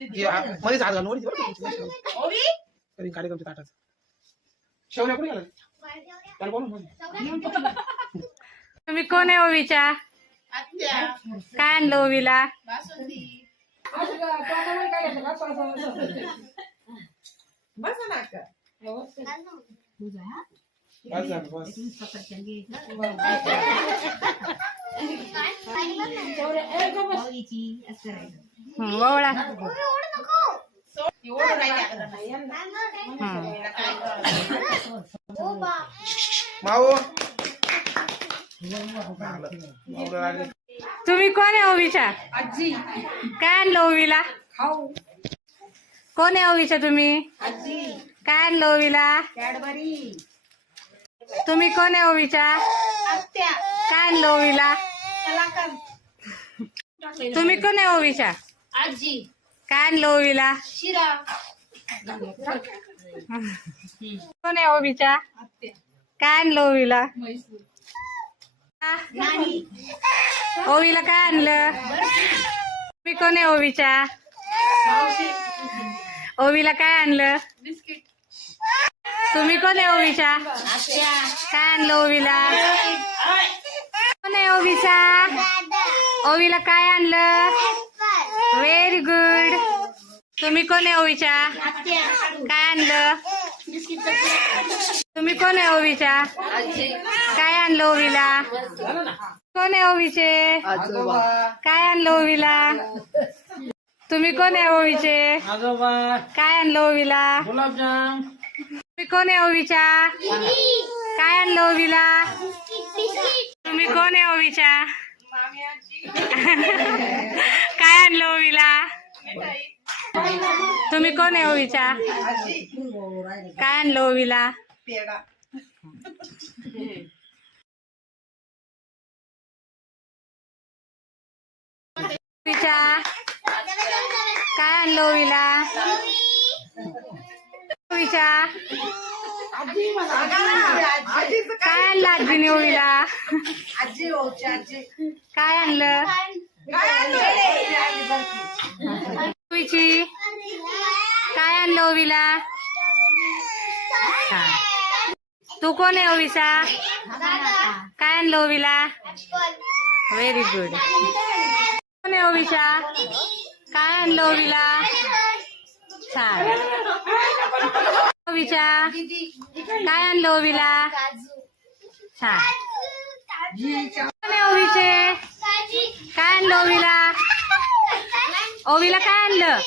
मध्येच हात घालून वरती बरं तरी कार्यक्रमच्या ताटात शेवण्या कुठे गेला त्याला बोलून तुम्ही कोण आहे ओवीच्या? काय आणलं ओवीला? वळा माऊ तुम्ही कोण आहे ओवीच्या? आजी. काय आणलं ओवीला? खाऊ. कोण आहे ओवीच्या तुम्ही? आजी. काय आणलं ओवीला? कॅडबरी. तुम्ही कोण आहे ओवीच्या? आत्या. काय आणलं ओवीला? कलाकंद. तुम्ही कोण आहे ओवीच्या? आजी. काय आणलं ओवीला? शिरा. कोण आहे ओवीच्या? आत्या. काय आणलं ओवीला? मैसूर. नानी. ओवीला काय आणलं? तुम्ही कोण आहे ओवीच्या? मावशी. ओवीला काय आणलं? बिस्किट. तुम्ही कोण आहे ओवीच्या? आत्या. काय आणलं ओवीला? कोण आहे ओवीचा? ओवीला काय आणलं? Very good. तुम्ही कोण आहे ओवीच्या? आत्या. काय आणलं? बिस्किट. तुम्ही कोण आहे ओवीच्या? आजी. काय आणलं ओवीला? कोण आहे ओवीचे? काय आणलं ओवीला? तुम्ही कोण आहे ओवीचे? काय आणलं ओवीला? गुलाबजाम तुम्ही कोण आहे ओवीच्या? काय आणलं ओवीला? तुम्ही कोण आहे ओवीच्या? काय आणलं ओवीला? तुम्ही कोण आहे ओवीच्या? काय आणलं ओवीला? पेढा. ओवीच्या काय आणलं ओवीला? ओवीच्या काय आणलं आजीने ओवीला? आजी होती. आजी. काय आणलं? ओवीची काय आणलं ओवीला? तू कोण आहे ओवीचा? काय आणलं ओवीला? Very good. कोण आहे ओवीचा? काय आणलं ओवीला? छान. ओवीचा काय आणलं ओवीला? छान. कोण आहे ओवीचे? काय आणलं ओवीला? ओवीला काय आणलं?